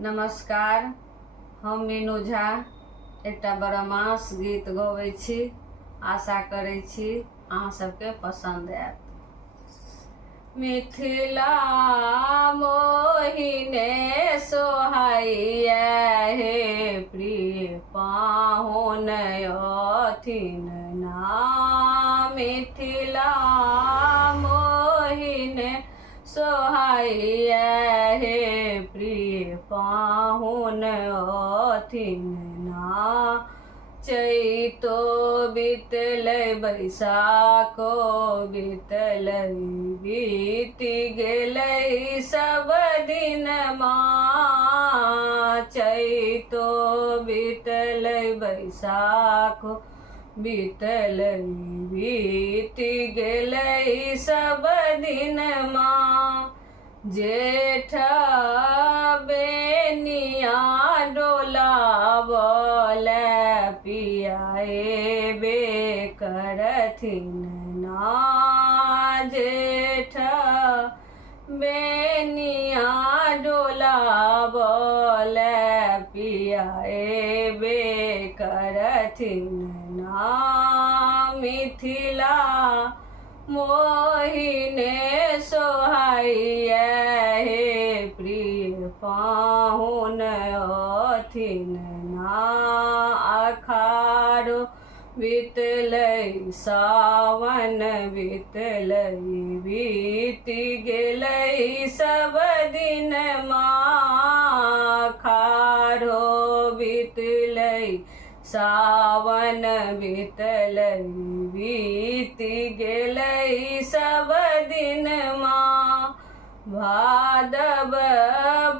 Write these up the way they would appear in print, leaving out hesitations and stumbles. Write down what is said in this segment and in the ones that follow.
नमस्कार, हम मीनू झा एकटा ब्रह्मास गीत गबै छी। आशा करै छी अहाँ सबके पसंद आयत। मिथिला मोहिने सोहाइया हे प्रिय पाहुन अथिन ना। मिथिला मोहिने सोहाइया हे प्रिय पाहुन अथिन ना। चैतो बीतलै बैसाखो बीतलै बीत गेलै सब दिनमा। चैतो बीतलै बैसाखो बीतलै बीत गेलै सब दिनमा। जेठ बेनिया डोलावल पिया एबे करथिन ना। जेठ बेनिया डोलावल पिया एबे करथिन ना। मिथिला मोहिने सोहाइया हे प्रिय पाहुन अथिन ना। अखाड़ बीतलै सावन बीतलै बीत गेलै सब दिनमा। अखाड़ो बीतलै सावन बीतलै बीत गेलै सब दिनमा। भादव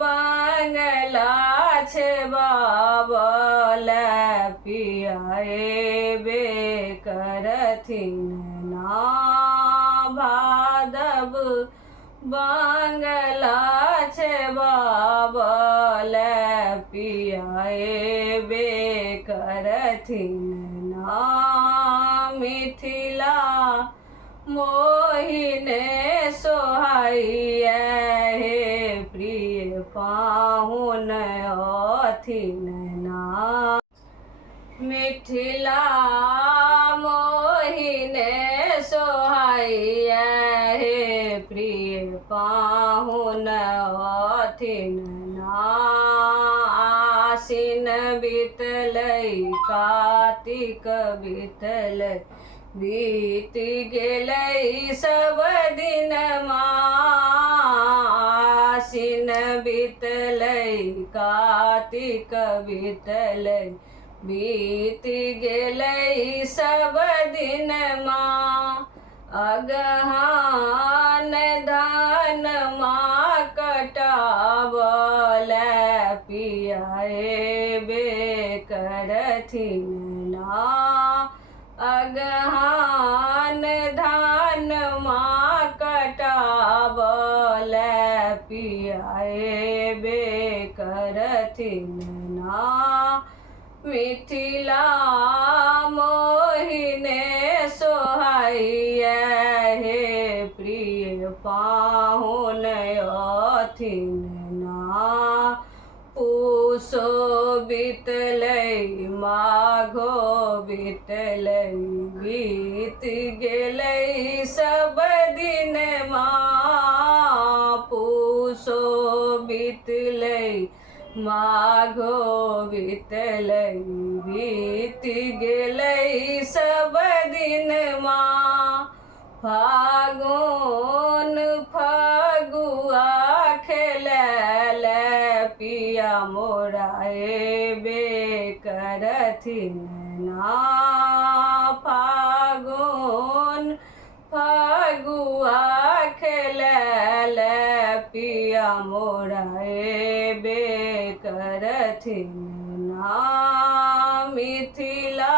बंगला छेबावल पिया एबे करथिन ना। भादव बंगला छेबावल पिया एबे करथिन ना। मिथिला मोहिने सोहाइया हे प्रिय पाहुन अथिन ना। मिथिला मोहिने सोहाइया हे प्रिय पाहुन अथिन ना। आसिन बीतलै कार्तिक बीतलै बीत गेलै सब दिनमा। आसिन बीतलै कार्तिक बीतलै बीत गेलै सब दिनमा। अगहन धानमा कटावल पिया एबे करथिन ना। अगहन धानमा कटावल पिया एबे करथिन ना। मिथिला मोहिने सोहाइया हे प्रिय पाहुन अथिन ना। पूसो बीतलै माघो बीतलै बीत गेलै सब दिनमा। पूसो बीतलै माघो बीतलै बीत गेलै सब दिनमा। फागुन फगुआ खेलैल पिया मोरा एबे करथिन ना। फागुन फगुआ खेलैल पिया मोरा एबे करथिन ना। मिथिला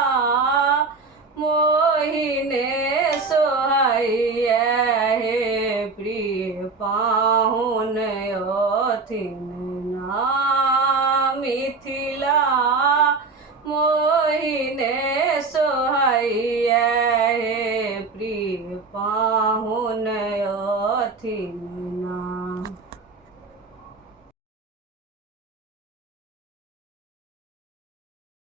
मोहिने सोहाइया हे प्रिय पाहुन अथिन